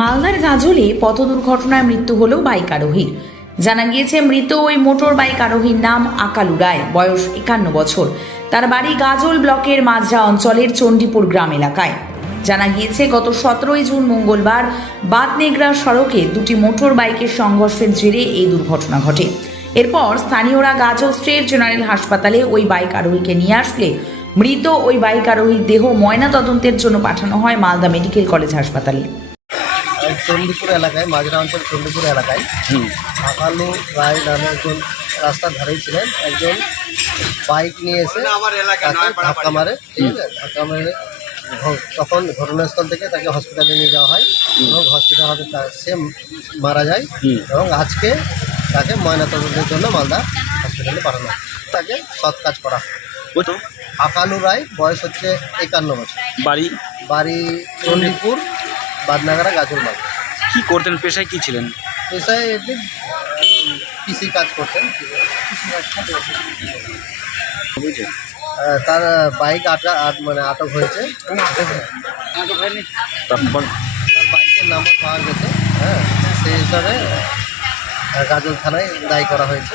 মালদার গাজলে পথ দুর্ঘটনায় মৃত্যু হল বাইক আরোহীর জানা গিয়েছে, মৃত ওই মোটর বাইক আরোহীর নাম আকালু রায়, বয়স একান্ন বছর। তার বাড়ি গাজল ব্লকের মাঝরা অঞ্চলের চণ্ডীপুর গ্রাম এলাকায়। জানা গিয়েছে, গত সতেরোই জুন মঙ্গলবার বাতনেগ্রা সড়কে দুটি মোটর বাইকের সংঘর্ষের জেরে এই দুর্ঘটনা ঘটে। এরপর স্থানীয়রা গাজল স্টেট জেনারেল হাসপাতালে ওই বাইক আরোহীকে নিয়ে আসলে মৃত ওই বাইক আরোহীর দেহ ময়না তদন্তের জন্য পাঠানো হয় মালদা মেডিকেল কলেজ হাসপাতালে। চণ্ডীপুর এলাকায় মাজরা অঞ্চল চণ্ডীপুর এলাকায়। আকালু রায় নামে একজন রাস্তার ধারেই ছিলেন। একজন বাইক নিয়ে এসে তাকে ধাক্কা মারে। ঠিক আছে? ধাক্কা মেরে তখন ঘটনাস্থল থেকে তাকে হসপিটালে নিয়ে যাওয়া হয়। এবং হসপিটালে তা- সে মারা যায়। এবং আজকে তাকে ময়নাতদন্তের জন্য মালদা হসপিটালে পাঠানো হয়। তাকে সৎ কাজ করা হয়। ওই তো? আকালু রায় বয়স হচ্ছে একান্ন বছর। বাড়ি? বাড়ি চণ্ডীপুর বাদনাগারা গাজল বাগ কি করতেন? পেশায় কি ছিলেন? পেশায় এমনি কৃষি কাজ করতেন। বুঝছেন তার বাইক আটকা আট- মানে আটক হয়েছে। তার বাইকের নাম্বার পাওয়া গেছে। হ্যাঁ সেই হিসাবে গাজল থানায় দায়ী করা হয়েছে।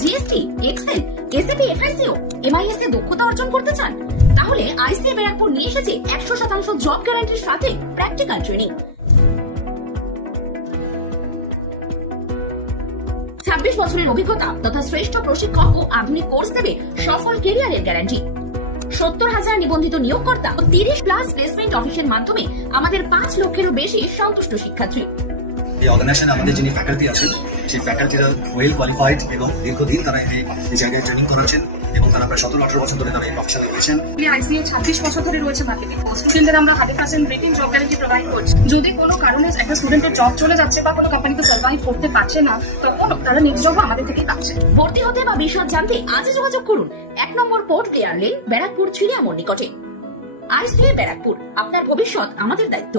GST Excel SAP FSCO MIS এ দক্ষতা অর্জন করতে চান, তাহলে আইসিএ ব্যারাকপুর নিয়ে এসেছে একশো শতাংশ জব গ্যারান্টির সাথে প্র্যাকটিক্যাল ট্রেনিং ছাব্বিশ বছরের অভিজ্ঞতা তথা শ্রেষ্ঠ প্রশিক্ষক ও আধুনিক কোর্স দেবে সফল কেরিয়ারের গ্যারান্টি সত্তর হাজার নিবন্ধিত নিয়োগকর্তা ও তিরিশ প্লাস প্লেসমেন্ট অফিসের মাধ্যমে আমাদের পাঁচ লক্ষেরও বেশি সন্তুষ্ট শিক্ষার্থী। এই অর্গানাইজেশনে আমাদের যিনি ফ্যাকাল্টি আছেন সেই ফ্যাকাল্টিরা ওয়েল কোয়ালিফাইড এবং দীর্ঘদিন তারা এই জায়গায় ট্রেনিং করেছেন এবং তারা প্রায় সতেরো আঠারো বছর ধরে তারা এই প্রফেশনে রয়েছেন। আইসিএ ছাব্বিশ বছর ধরে রয়েছে মার্কেটিং স্টুডেন্টদের আমরা hundred percent rating job guarantee provide করছি। যদি কোনো কারণে একটা স্টুডেন্টের জব চলে যাচ্ছে বা কোনো কোম্পানিতে সার্ভাইভ করতে পারছে না তখন তারা নেক্সট জব আমাদের থেকেই পাচ্ছে। ভর্তি হতে বা বিশদ জানতে আজই যোগাযোগ করুন। এক নম্বর পোর্ট প্লেয়ার লেন ব্যারাকপুর চিড়িয়ামোড় নিকটে। আইসিএ ব্যারাকপুর আপনার ভবিষ্যৎ আমাদের দায়িত্ব।